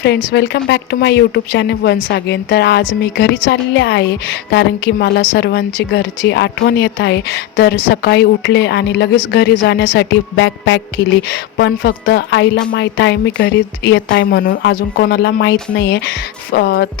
Friends, welcome back to my YouTube channel once again. तर आज मी घरी चालले आहे कारण की मला सर्वांची घरची आठवण येत आहे. तर सकाळी उठले आणि लगेच घरी जाण्यासाठी बॅग पॅक केली. पण फक्त आईला माहीत आहे मी घरी येत आहे म्हणून, अजून कोणाला माहीत नाही आहे.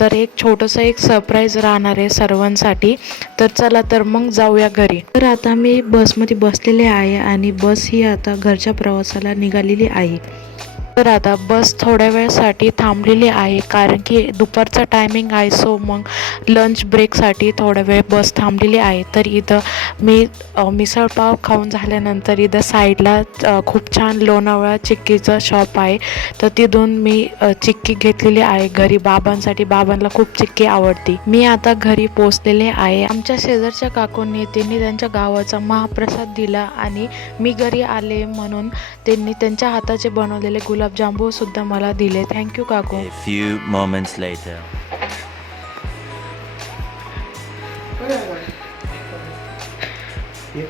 तर एक छोटंसं एक सरप्राईज राहणार आहे सर्वांसाठी. तर चला तर मग जाऊया घरी. तर आता मी बसमध्ये बसलेले आहे आणि बस ही आता घरच्या प्रवासाला निघालेली आहे. तर आता बस थोड्या वेळासाठी थांबलेली आहे कारण की दुपारचा टायमिंग आहे. सो मग लंच ब्रेकसाठी थोडा वेळ बस थांबलेली आहे. तर इथं मी मिसळपाव खाऊन झाल्यानंतर इथं साईडला खूप छान लोणावळा चिक्कीचं शॉप आहे. तर तिथून मी चिक्की घेतलेली आहे घरी बाबांसाठी. बाबांना खूप चिक्की आवडती. मी आता घरी पोचलेले आहे. आमच्या शेजारच्या काकूंनी त्यांनी त्यांच्या गावाचा महाप्रसाद दिला आणि मी घरी आले म्हणून त्यांनी त्यांच्या हाताचे बनवलेले गुलाबजामुन सुद्धा मला दिले. थँक्यू काकू. A few moments later.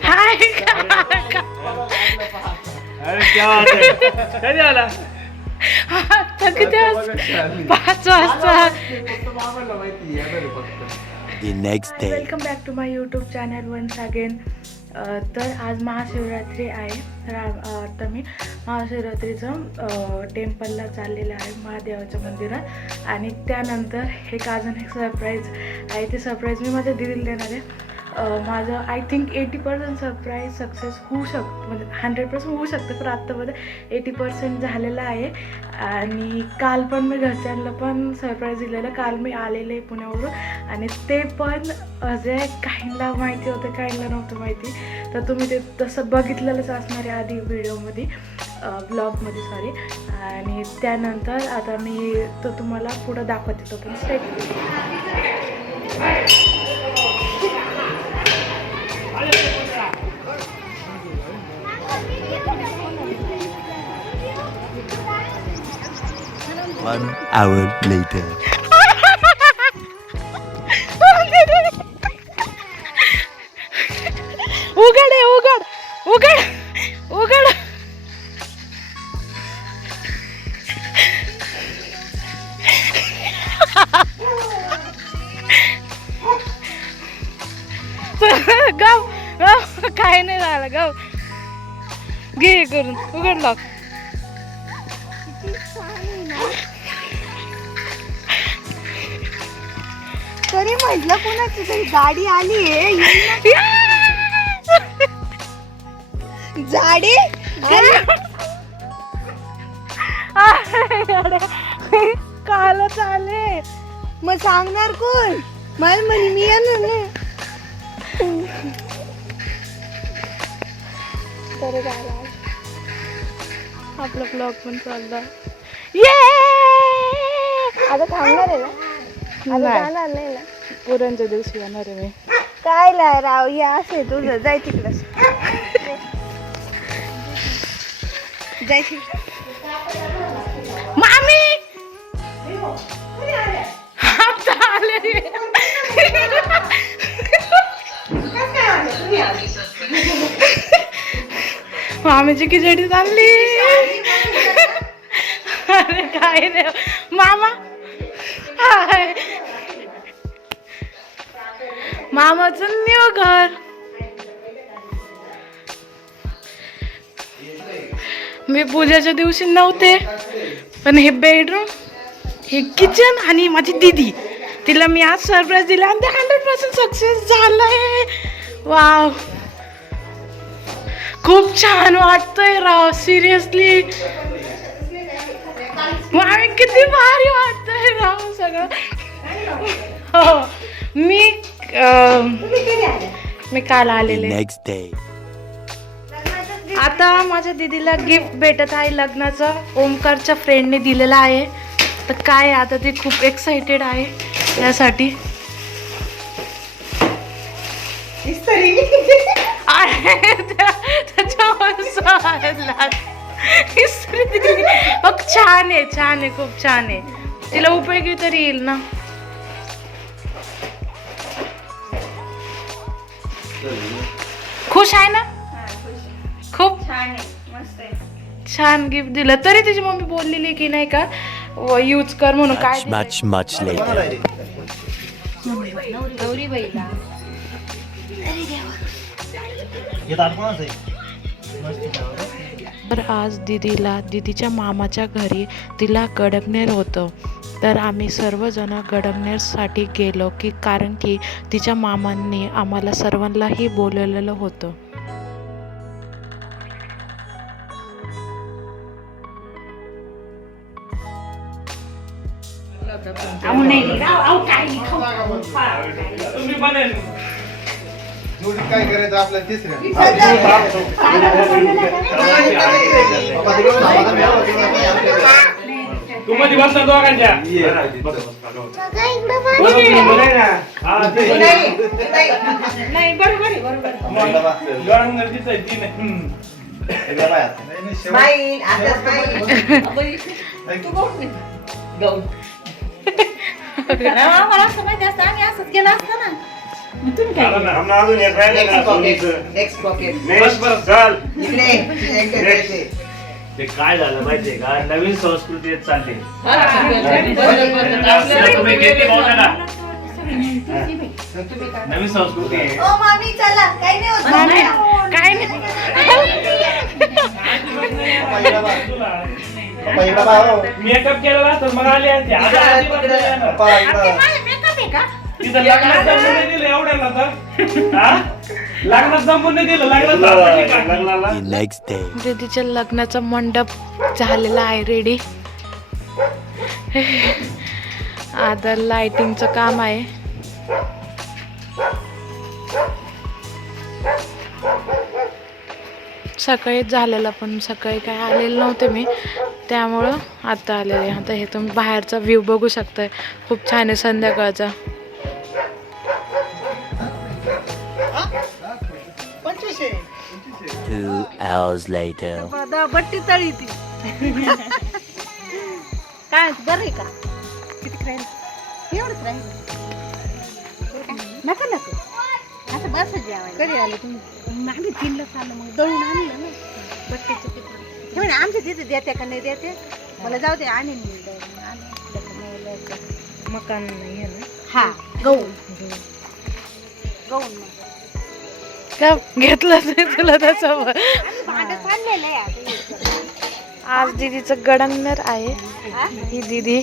हाय अरे क्या बात है. कधी आला? आता किती वाजता? 5 वाजता. The next day. Welcome back to my YouTube channel once again. तर आज महाशिवरात्री आहे. तर आता मी महाशिवरात्रीचं टेम्पलला चाललेलं आहे, महादेवाच्या मंदिरात. आणि त्यानंतर अजून एक सरप्राईज आहे. ते सरप्राईज मी माझ्या दीदीला देणार आहे. माझं आय थिंक 80% सरप्राईज सक्सेस होऊ शकतं, म्हणजे 100% होऊ शकतं, पण आत्तामध्ये 80% झालेलं आहे. आणि काल पण मी घरच्यांना पण सरप्राईज दिलेलं. काल मी आलेले पुण्यावरून आणि ते पण जे काहींना माहिती होतं काहींना नव्हतं माहिती. तर तुम्ही ते तसं बघितलेलंच असणार आहे आधी व्हिडिओमध्ये, ब्लॉगमध्ये सॉरी. आणि त्यानंतर आता मी तो तुम्हाला पुढं दाखवते. तो पण स्टेप 1 hour later. उघड आहे, उघड उघड उघड. गाव काय नाही झालं, गाव घे करून उघड लॉक. तरी म्हटलं कोणाची तरी गाडी आली आहे. झाडे कालच आले. मग सांगणार कोण? मला म्हणे मी येणार नाही. तर झाला आपला ब्लॉग पण चालला. ये आता थांबणार आहे ना? आता नाही. जाणार नाही ना? पुरणच्या दिवशी येणार आहे मी. काय ला राव, या असे तुझं जाय तिकडं. जाय मामी आता आले. मामीची खिचडी चालली. अरे काय रे मामा. हाय. मामाचं न्यू घर. मी पूजाच्या दिवशी नव्हते, पण हे बेडरूम, हे किचन आणि माझी दीदी, तिला मी आज सरप्राईज दिला आणि ते 100% सक्सेस झालंय. वाव, खूप छान वाटतंय राव, सिरियसली. मामी किती भारी वाटतंय राव सगळं. हो, मी काल आलेले. Next day. आता माझ्या दीदीला गिफ्ट भेटत आहे लग्नाचं. ओमकारच्या फ्रेंडने दिलेलं आहे. तर काय आता ती खूप एक्साइटेड आहे यासाठी. मग छान आहे, छान आहे, खूप छान आहे. तिला उपयोगी तरी येईल ना. खुश आहे ना? खूप छान आहे, मस्त आहे. छान गिफ्ट दिलं. तरी तिची मम्मी बोललेली की नाही का यूज कर म्हणून काय Much, much later. तर आज दीदीच्या मामाच्या घरी तिला गडगनेर होतं. तर आम्ही सर्वजण गडगनेरसाठी गेलो कारण की तिच्या मामांनी आम्हाला सर्वांनाही बोलवलेलं होतं. तुम्ही बनेल जोडी काय करायचं आपल्या तिसऱ्या तू मध्ये बसणार दोघांच्या नाही बरोबर आहे बरोबर बाई आता मला असं माहिती असतं आम्ही असंच केलं असतं ना. अजून एक नेक्स्ट पॉकेट ते काय झालं माहितीये का नवीन संस्कृती चालली तुम्ही घेतली पाहता ना नवीन संस्कृती आहे. ओ मामी चला काही नाही होत काय नाही मेकअप केलेला तर मग आले असते. आता अजिबात नाही येणार. तिथं लग्नात जमून नाही दिलं एवढ्याला तर हा? लग्नात जमून नाही दिलं लग्नाला The next day. दीदीच्या लग्नाचा मंडप झालेला आहे रेडी. आता लाइटिंगचं काम आहे. सकाळीच झालेलं पण सकाळी काय आलेलं नव्हते मी त्यामुळं आता आलेले. आता हे तुम्ही बाहेरचा व्ह्यू बघू शकताय. खूप छान आहे संध्याकाळचा. 2 hours later. बट्टी तळी ती काय बरं आहे का किती राहील एवढंच राहील नका नको आता बस जेवायला कधी आले तुम्ही आम्ही 3ला चाललो मग दळून आणलं ना बट्टीचं पिठलं ते म्हणे आमच्या तिथे देते का नाही देते मला जाऊ दे आणि मकान नाही आहे ना. हा गहू गहू का घेतलंच नाही तुला त्याचं. भांडं चाललेलं आहे आता. आज दीदीचं गडंगनेर आहे. ही दीदी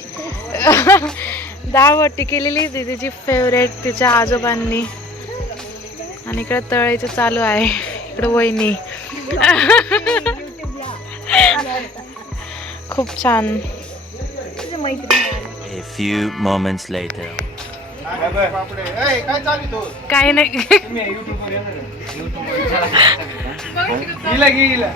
डाळवटी केलेली दीदीची फेवरेट तिच्या आजोबांनी. आणि इकडे तळायचं चालू आहे. इकडे वहिनी खूप छान. A few moments later. काय चालू तो काही नाही. गेला